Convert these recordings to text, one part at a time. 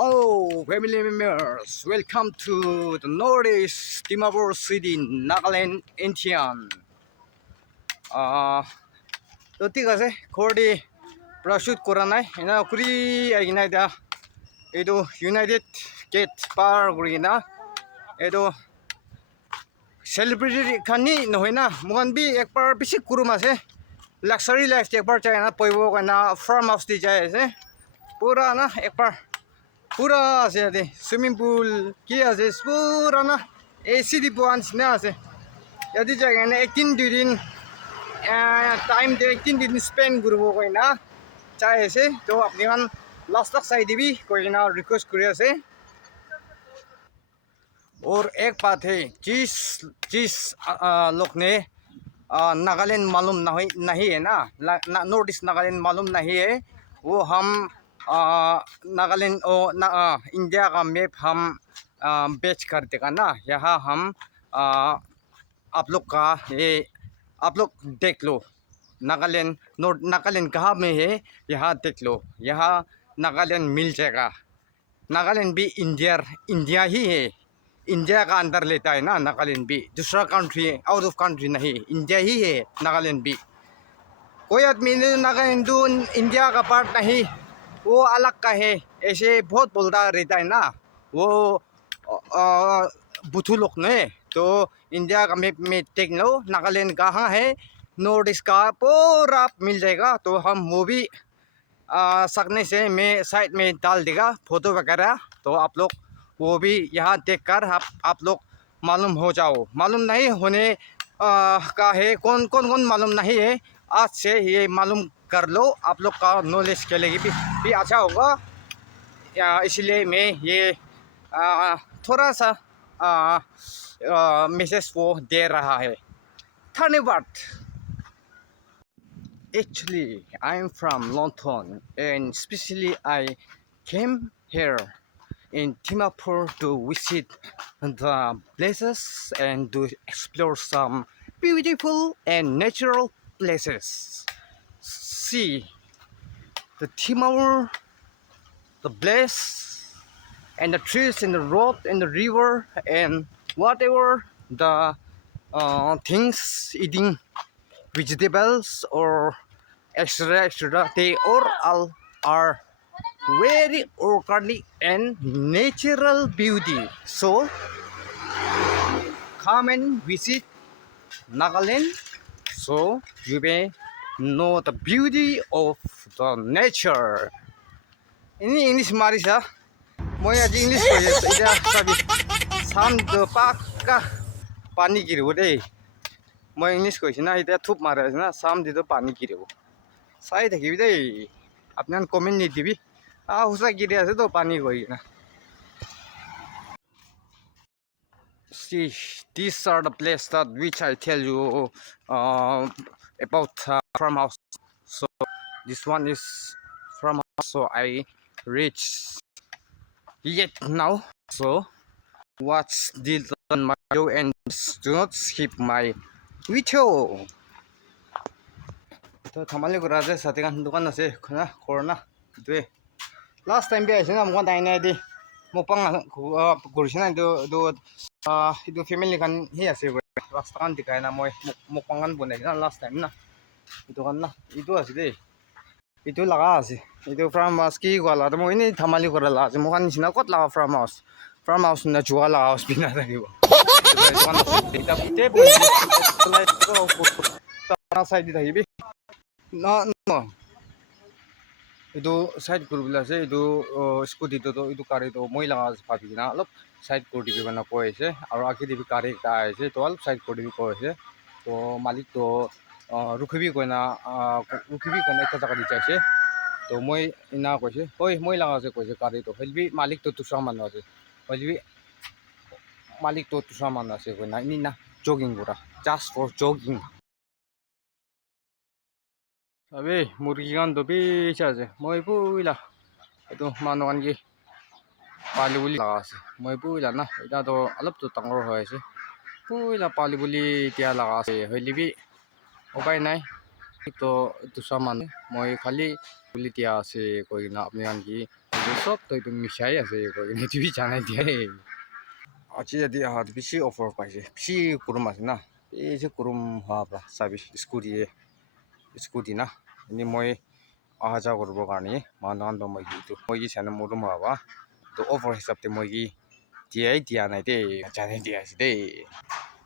Oh, family members, welcome to the Northeast Dimapur City, Nagaland, Indian. তো ঠিক আছে ঘৰটি পৰা শ্বুট কৰা নাই এনে কৰি আহি কিনে এতিয়া এইটো ইউনাইটেড গেট পাৰ কৰি কিনে এইটো চেলিব্ৰিটি খানি নহয় না মোকান বি একবাৰ বেছি কুৰুম আছে লাক্সাৰী লাইফ একবাৰ চাই না পঢ়িব কাৰণে ফাৰ্ম হাউচ দি যাই আছে পুৰা না একবাৰ পুৰা আছে ইয়াতে সুইমিং পুল কি আছে পুৰা না এচি দি পোৱা নিচিনা আছে ইয়াতে যাই কিনে একদিন দুদিন টাইম দে একদিন স্পেন্ড কৰিব কয় না চাই আছে তো আপুনি এখন লাষ্ট तक চাই দিবি কৈ কিনে ৰিকুৱেষ্ট কৰি আছে और एक बात है जिस लोग ने नागालैंड मालूम नहीं है ना नॉर्थ ईस्ट नागालैंड मालूम नहीं है वो हम नागालैंड इंडिया का मैप हम बेच कर देगा ना यहाँ हम आप लोग का ये आप लोग देख लो नागालैंड नॉर्थ नागालैंड कहाँ में है यहाँ देख लो यहाँ नागालैंड मिल जाएगा नागालैंड भी इंडिया ही है इंडिया का अंदर लेता है ना नागालैंड भी दूसरा कंट्री आउट ऑफ कंट्री नहीं इंडिया ही है नागालैंड भी कोई आदमी ने नागालैंड इंडिया का पार्ट नहीं वो अलग का है ऐसे बहुत बोलता रहता है ना वो बुद्धू लोग ने तो इंडिया का मैप में देख लो नागालैंड कहाँ है नॉर्थ ईस्ट का पूरा मिल जाएगा तो हम वो भी सकने से मैं साइड में डाल देगा फोटो वगैरह तो आप लोग वो भी यहाँ देखकर आप लोग मालूम हो जाओ मालूम नहीं होने का है कौन मालूम नहीं है आज से ये मालूम कर लो आप लोग का नॉलेज के लिए भी अच्छा होगा इसलिए मैं ये थोड़ा सा मैसेज वो दे रहा है धन्यवाद Actually I am from London and especially I came here in Dimapur to visit the places and to explore some beautiful and natural places. See the Dimapur, the place and the trees and the road and the river and whatever the things eating vegetables or extra they all are very organic and natural beauty. So come and visit Nagaland so you may know the beauty of the nature. Ini English marisa. Moi aji English ko ida sabi sam de pakka pani giribo dei. Moi English ko na ida thup mara na sam di to pani giribo. Sai thaki dei. Apnan comment ni dibi. हुसा गिरे আছে তো পানি কই না See, these are the place that which I tell you about farmhouse. So this one is farmhouse. So I reach yet now. So watch this on my video and do not skip my video. तो थमाले को राजे साथे kan दुकान আছে না corona দুই last time bi aise na mo dai na di mo pang gurisi na do family kan hi ase last kan dikai na mo pangan bunai na last time na itu kan na itu ase de itu laga ase itu farm house ki wala mo ini thamali kora la ase mo kan sina kot la farm house na jua la house bina thakibo eta te bo ta side di thakibi no itu side kuribila ase itu scooty to itu kari to moi laga pabi na alop side kori dibi bana koi ase aru aki dibi kari ta ase to alop side kori dibi koi ase to malik to rukhibi koina ekta jaga di jaise to moi ina koise oi moi laga ase koise kari to helbi malik to tusra manu ase helbi malik to tusra manu ase koina ini na jogging gora just for jogging abe murgi gan to becha ase moi puila etu manu kan ki palibuli laga ase moi puila na eta to alop to tangor hoy ase puila palibuli tia laga ase hoilibi upai nai to tu saman moi khali puli tia ase koi na apni kan ki সব তো একদম মিশাই আছে TV জানাই দিয়ে আজি যদি বেছি অফাৰ পাইছে বেছি গৰম আছে না এই যে গৰম হোৱাৰ পৰা চাবি স্কুটি না এনেই মই অহা যোৱা কৰিবৰ কাৰণে মানুহটো মই চানে মোৰো হোৱা তো অফাৰ হিচাপে মই দিয়া নাই দেই জানাই দিয়া আছে দেই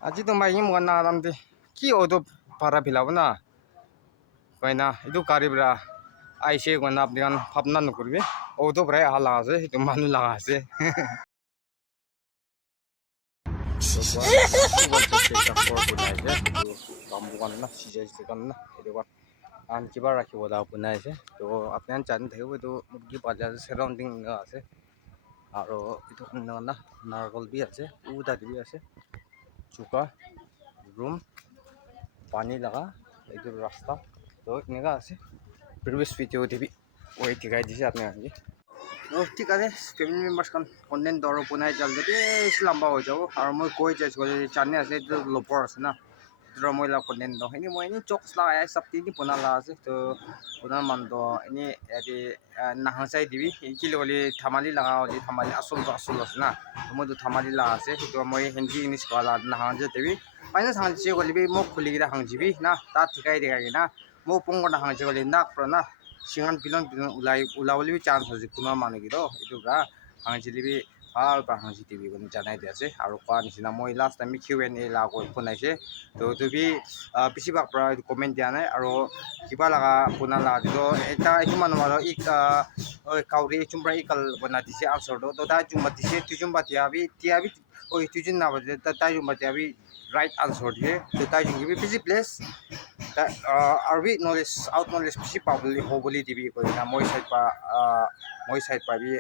আজিতো মাই মই নাম দে কি অটো ভাড়া ফিলাব না কয় না এইটো গাড়ীবৰা আইছে কয় না আপুনি ভাবনা নকৰিবি অটো পৰাই অহা লগা আছে সেইটো মানুহ লগা আছে আন কিবা ৰাখিব বনাইছে তো আপুনি জানি থাকিব এইটো মুৰ্গী বাজাৰ চাৰাউণ্ডিং আছে আৰু এইটো না নাৰিকল বি আছে উদাৰি বি আছে চুকা ৰুম পানী লগা এইটো ৰাস্তা তো এনেকুৱা আছে প্ৰিভিয়াছ ভিডিঅ' টিভি ওই দেখাই দিছে আপোনালোকে তো ঠিক আছে ফেমিলি মেম্বাৰ্ছ খান কণ্টেণ্ট দৰ বনাই যাম যদি বেছি লম্বা হৈ যাব আৰু মই কৈ যাইছোঁ জানি আছে এইটো লপৰ আছে না এইটো মই কণ্টেণ্ট দওঁ এনেই মই এনেই জকছ লগাই চাপটি বনাই লগা আছে তো বনাৰ মানুহটো এনেই ইয়াতে নাহাচাই দিবি কি লগলি ধামালি লগা হ'লে ধামালি আচলটো আচল আছে না মইতো ধামালি লগা আছে সেইটো মই হিন্দী ইংলিছ কোৱা নাহাঞ্জে দিবি ফাইনেন্স হাঞ্চি গ'লে মোক খুলিকেইটা হাঞ্চিবি না তাত ঠিকাই দেখাই না মোক পংগটা হাঞ্চি গ'লে নাক পৰা না সিঙান পিলন ওলাবলৈ চান্স আছে কোনো মানুহকেইটা এইটো পৰা হাঞ্চিলিবি ভাল পৰা হাঞ্চি দিবি কোনো জানাই দি আছে আৰু কোৱা নিচিনা মই লাষ্ট টাইম Q&A বনাইছে তো তুমি বেছিভাগ পৰা কমেণ্ট দিয়া নাই আৰু কিবা লগা বনাই লগা দিলোঁ এটা সিমান মানুহ কাউৰী চুমৰা ইকাল বনাই দিছে আনচাৰটো তো তাই চুমবা দিছে তুজুমবা দিয়াবি তুজুন নাবাদে তাই চুমবা দিয়াবি right answer দিয়ে তো তাই চুমবি বেছি প্লেছ আৰবি নলেজ আউট নলেজ বেছি পাবলৈ হ'বলৈ দিবি কৈ না মই চাইড পাবি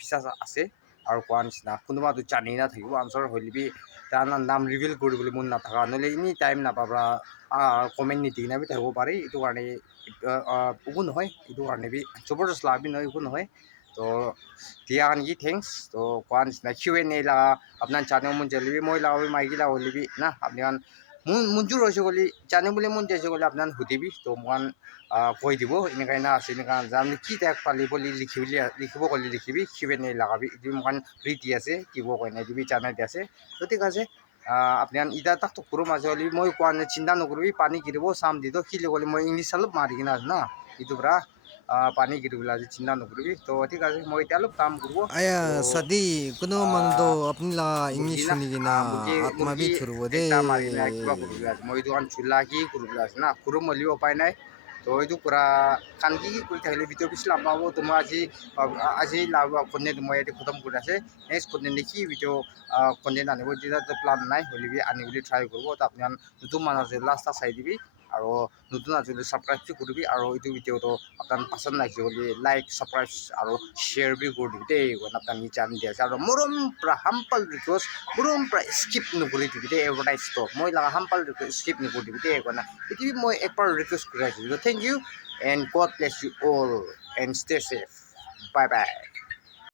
বিশ্বাস আছে আৰু কোৱা নিচিনা কোনোবাটো জানি নাথাকিব আনচাৰ হ'লেবি তাৰ নাম ৰিভিল কৰিবলৈ মন নাথাকা নহ'লে এনি টাইম নাপাবা কমেণ্ট নিদি কিনে থাকিব পাৰি এইটো কাৰণে একো নহয় এইটো কাৰণে বি জবৰদস্ত লাভি নহয় একো নহয় তো দিয়া কাৰণে থেংকছ তো কোৱা নিচিনা Q&A লগা আপোনাৰ জানিব মন যালিবি মই লাগাবি মাইকী লাগালিবি না আপুনি মঞ্জুৰ হৈছে গ'লে জানিবলৈ মন যাইছে গ'লে আপোনাৰ সুধিবি তো মই কৈ দিব এনেকৈ না আছে এনেকুৱা জানি কি টাইপ পালি বুলি লিখিব ক'লে লিখিবি Q&A লাগাবি এইটো মোক ৰেডি আছে দিব কাৰণে দিবি জানাই দি আছে তো ঠিক আছে আপুনি ইটা তাকতো কৰোঁ মাজে হ'লে মই কোৱা নাই চিন্তা নকৰিবি পানী গিৰিব চাম দি তো শিলি গ'লে মই ইংলিছ অলপ মাৰি কিনে আছে না এইটো পৰা পানী গিৰিবলৈ আজি চিন্তা নকৰিবি তো ঠিক আছে মই এতিয়া অলপ কাম কৰিব আয়া সাদি কোনো মানতো আপনি লা ইংলিশ শুনি কিনা আত্মা বি থুরবো দে একটা মাৰি কিনে কিবা কৰিবলৈ আছে মই এইটো চোলা কি কৰিবলৈ আছে না সৰু মলিও উপায় নাই তো এইটো পুৰা কাণ কি কৰি থাকিলে ভিডিঅ' পিছ লাভ পাব তো মই আজি লাভ কণ্টেণ্ট মই ইয়াতে খতম কৰি আছে নেক্সট কণ্টেণ্ট দেখি ভিডিঅ' কণ্টেণ্ট আনিব তেতিয়া প্লান নাই হ'লে আনিবলৈ ট্ৰাই কৰিব তো আপুনি নতুন মানুহ আছে লাষ্ট চাই দিবি আৰু নতুন আজিলৈ ছাবস্ক্ৰাইবটো কৰিবি আৰু এইটো ভিডিঅ'টো আপোনাৰ পচন্দ লাগিছে বুলি লাইক ছাবস্ক্ৰাইব আৰু শ্বেয়াৰ বি কৰি দিবি দেই আপুনি জানি দিয়া আছে আৰু মৰম পৰা হাম্পল ৰিকুৱেষ্ট মৰম পৰা স্কিপ নকৰি দিবি দেই এডভাৰটাইজটো মই লগা হাম্পল ৰিকুৱেষ্ট স্কিপ নকৰি দিবি দেই এইটো মই একবাৰ ৰিকুৱেষ্ট কৰি ৰাখিছোঁ thank you and God bless you all and stay safe bye by